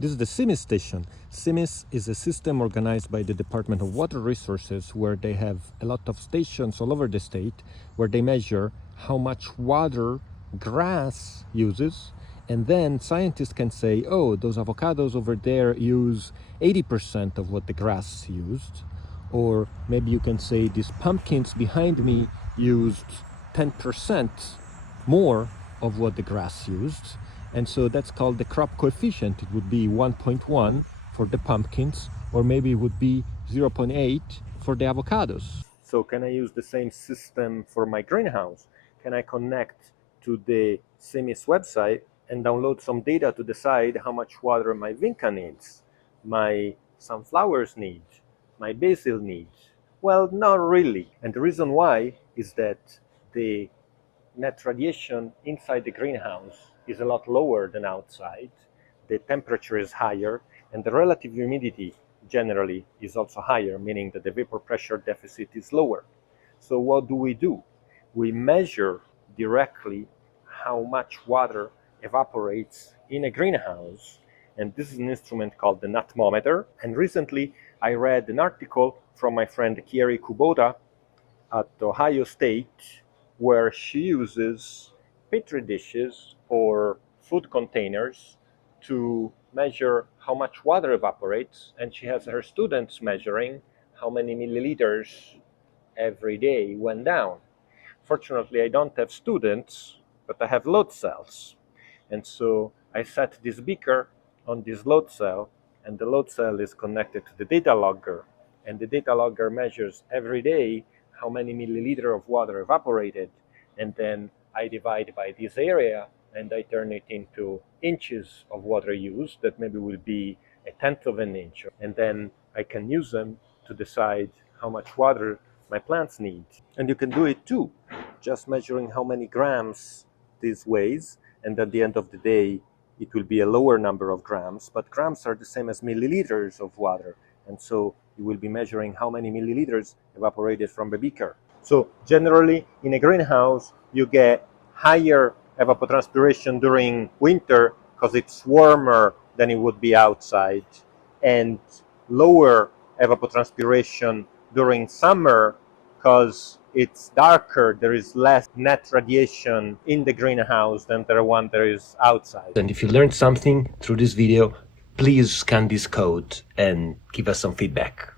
This is the CIMIS station. CIMIS is a system organized by the Department of Water Resources where they have a lot of stations all over the state where they measure how much water grass uses, and then scientists can say, oh, those avocados over there use 80% of what the grass used, or maybe you can say these pumpkins behind me used 10% more of what the grass used. And so that's called the crop coefficient. It would be 1.1 for the pumpkins, or maybe it would be 0.8 for the avocados. So can I use the same system for my greenhouse? Can I connect to the CIMIS website and download some data to decide how much water my vinca needs, my sunflowers need, my basil needs? Well, not really. And the reason why is that the net radiation inside the greenhouse is a lot lower than outside. The temperature is higher, and the relative humidity generally is also higher, meaning that the vapor pressure deficit is lower. So what do? We measure directly how much water evaporates in a greenhouse, and this is an instrument called the natmometer. And recently I read an article from my friend Kieri Kubota at Ohio State, where she uses petri dishes or food containers to measure how much water evaporates, and she has her students measuring how many milliliters every day went down. Fortunately, I don't have students, but I have load cells. And so I set this beaker on this load cell, and the load cell is connected to the data logger. And the data logger measures every day how many milliliters of water evaporated. And then I divide by this area, and I turn it into inches of water used. That maybe will be 1/10 of an inch. And then I can use them to decide how much water my plants need. And you can do it too, just measuring how many grams this weighs, and at the end of the day it will be a lower number of grams, but grams are the same as milliliters of water, and so you will be measuring how many milliliters evaporated from the beaker. So generally in a greenhouse you get higher evapotranspiration during winter because it's warmer than it would be outside, and lower evapotranspiration during summer because it's darker, there is less net radiation in the greenhouse than the one that is outside. And if you learned something through this video, please scan this code and give us some feedback.